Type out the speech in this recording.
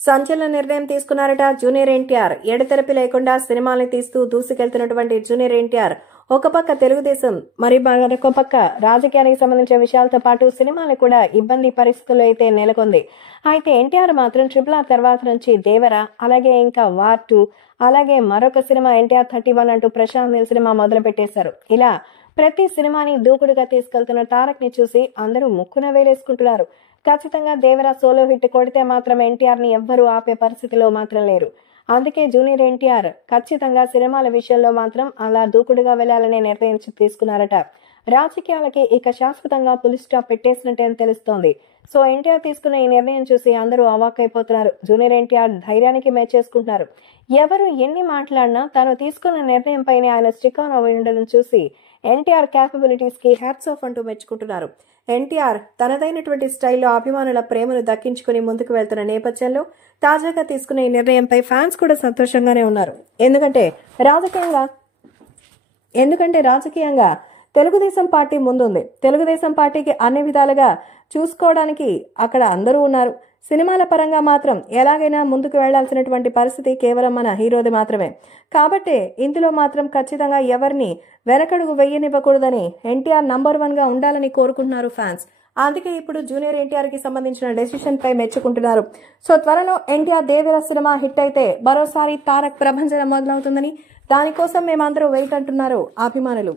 సంచలన నిర్ణయం తీసుకున్నారట జూనియర్ ఎన్టీఆర్. ఎడతెరపి లేకుండా సినిమాల్ని తీస్తూ దూసుకెళ్తున్నటువంటి జూనియర్ ఎన్టీఆర్ ఒక పక్క తెలుగుదేశం, మరి మరొక పక్క రాజకీయానికి సంబంధించిన విషయాలతో పాటు సినిమాలు కూడా ఇబ్బంది పరిస్థితుల్లో అయితే నెలకొంది. అయితే ఎన్టీఆర్ మాత్రం RRR తర్వాత నుంచి దేవర, అలాగే ఇంకా వార్ 2, అలాగే మరొక సినిమా NTR 31 అంటూ ప్రశాంత్ నీల్ సినిమా మొదలు పెట్టేశారు. ఇలా ప్రతి సినిమాని దూకుడుగా తీసుకెళ్తున్న తారక్ ని చూసి అందరూ ముక్కున వేలేసుకుంటున్నారు. ఖచ్చితంగా దేవర సోలో హిట్ కొడితే మాత్రం ఎన్టీఆర్ ని ఎవ్వరూ ఆపే పరిస్థితిలో మాత్రం లేరు. అందుకే జూనియర్ ఎన్టీఆర్ ఖచ్చితంగా సినిమాల విషయంలో మాత్రం అలా దూకుడుగా వెళ్లాలనే నిర్ణయం తీసుకున్నారట. రాజకీయాలకి ఇక శాశ్వతంగా పులి స్టాప్ పెట్టేసినట్టే తెలుస్తోంది. సో ఎన్టీఆర్ తీసుకున్న ఈ నిర్ణయం చూసి అందరూ అవాక్కైపోతున్నారు. జూనియర్ ఎన్టీఆర్ ధైర్యానికి మెచ్చేసుకుంటున్నారు. ఎవరు ఎన్ని మాట్లాడినా తాను తీసుకున్న నిర్ణయం పైన ఆయన స్టిక్ ఆన్ అయి ఉండడం చూసి ఎన్టీఆర్ క్యాపబిలిటీస్ కి హ్యాట్స్ ఆఫ్ అంటూ మెచ్చుకుంటున్నారు. ఎన్టీఆర్ తనదైనటువంటి స్టైల్లో అభిమానుల ప్రేమను దక్కించుకుని ముందుకు వెళ్తున్న నేపథ్యంలో తాజాగా తీసుకున్న ఈ నిర్ణయంపై ఫ్యాన్స్ కూడా సంతోషంగానే ఉన్నారు. ఎందుకంటే రాజకీయంగా తెలుగుదేశం పార్టీ ముందుంది. తెలుగుదేశం పార్టీకి అన్ని విధాలుగా చూసుకోవడానికి అక్కడ అందరూ ఉన్నారు. సినిమాల పరంగా మాత్రం ఎలాగైనా ముందుకు వెళ్లాల్సినటువంటి పరిస్థితి కేవలం మన హీరోది మాత్రమే. కాబట్టి ఇందులో మాత్రం ఖచ్చితంగా ఎవరిని వెనకడుగు వెయ్యనివ్వకూడదని ఎన్టీఆర్ నంబర్ 1 గా ఉండాలని కోరుకుంటున్నారు ఫ్యాన్స్. అందుకే ఇప్పుడు జూనియర్ ఎన్టీఆర్ కి సంబంధించిన డెసిషన్ పై మెచ్చుకుంటున్నారు. సో త్వరలో ఎన్టీఆర్ దేవర సినిమా హిట్ అయితే మరోసారి తారక్ ప్రభంజనం మొదలవుతుందని, దానికోసం మేమందరూ వెయిట్ అంటున్నారు అభిమానులు.